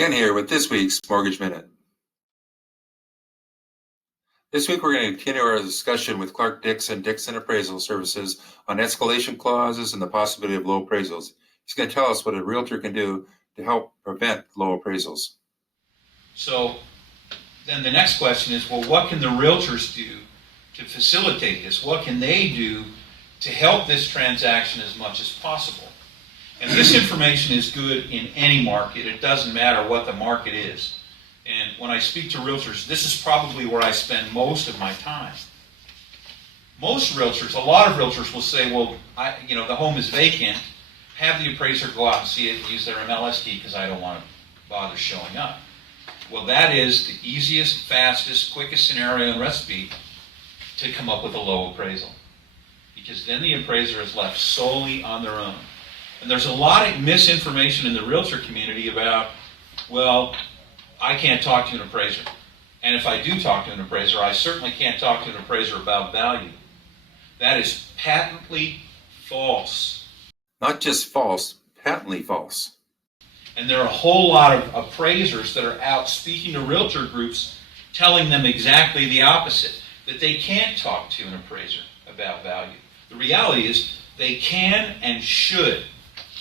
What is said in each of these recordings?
Ken here with this week's Mortgage Minute. This week we're going to continue our discussion with Clark Dixon Appraisal Services on escalation clauses and the possibility of low appraisals. He's going to tell us what a realtor can do to help prevent low appraisals. So then the next question is, well, what can the realtors do to facilitate this? What can they do to help this transaction as much as possible? And this information is good in any market. It doesn't matter what the market is. And when I speak to realtors, this is probably where I spend most of my time. Most realtors, a lot of realtors will say, well, the home is vacant. Have the appraiser go out and see it and use their MLS key because I don't want to bother showing up. Well, that is the easiest, fastest, quickest scenario and recipe to come up with a low appraisal. Because then the appraiser is left solely on their own. And there's a lot of misinformation in the realtor community about, well, I can't talk to an appraiser. And if I do talk to an appraiser, I certainly can't talk to an appraiser about value. That is patently false. Not just false, patently false. And there are a whole lot of appraisers that are out speaking to realtor groups telling them exactly the opposite, that they can't talk to an appraiser about value. The reality is they can and should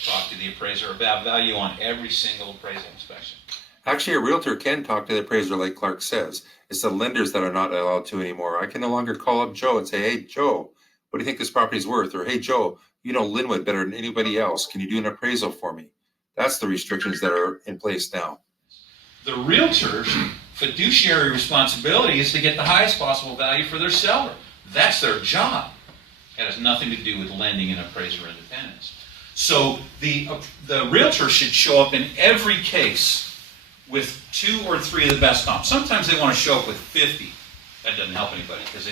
talk to the appraiser about value on every single appraisal inspection. Actually, a realtor can talk to the appraiser like Clark says. It's the lenders that are not allowed to anymore. I can no longer call up Joe and say, hey, Joe, what do you think this property's worth? Or, hey, Joe, you know Linwood better than anybody else. Can you do an appraisal for me? That's the restrictions that are in place now. The realtor's fiduciary responsibility is to get the highest possible value for their seller. That's their job. It has nothing to do with lending and appraiser independence. So the realtor should show up in every case with 2 or 3 of the best comps. Sometimes they want to show up with 50. That doesn't help anybody because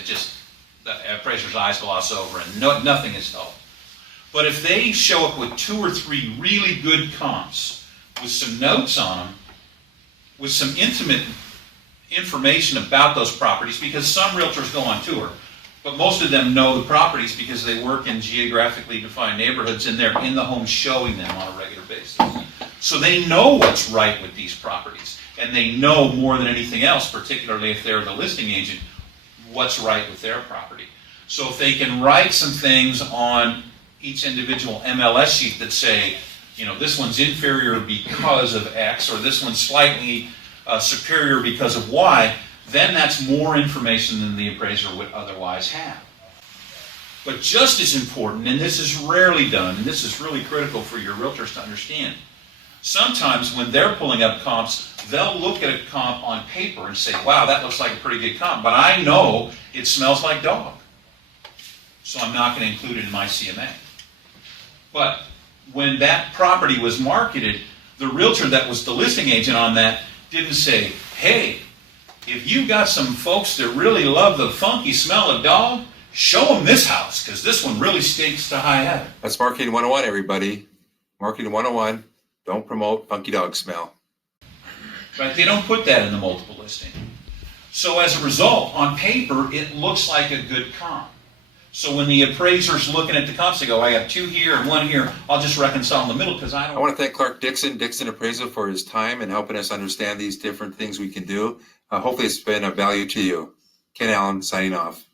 the appraiser's eyes gloss over and nothing is helped. But if they show up with 2 or 3 really good comps with some notes on them, with some intimate information about those properties, because some realtors go on tour, but most of them know the properties because they work in geographically defined neighborhoods and they're in the home showing them on a regular basis. So they know what's right with these properties. And they know more than anything else, particularly if they're the listing agent, what's right with their property. So if they can write some things on each individual MLS sheet that say, this one's inferior because of X, or this one's slightly superior because of Y, then that's more information than the appraiser would otherwise have. But just as important, and this is rarely done, and this is really critical for your realtors to understand, sometimes when they're pulling up comps, they'll look at a comp on paper and say, wow, that looks like a pretty good comp, but I know it smells like dog, so I'm not going to include it in my CMA. But when that property was marketed, the realtor that was the listing agent on that didn't say, hey, if you've got some folks that really love the funky smell of dog, show them this house, because this one really stinks to high heaven. That's Marketing 101, everybody. Marketing 101, don't promote funky dog smell. Right? They don't put that in the multiple listing. So as a result, on paper, it looks like a good comp. So when the appraiser's looking at the comps, they go, I got 2 here and 1 here. I'll just reconcile in the middle because I want to thank Clark Dixon Appraisal, for his time and helping us understand these different things we can do. Hopefully it's been of value to you. Ken Allen signing off.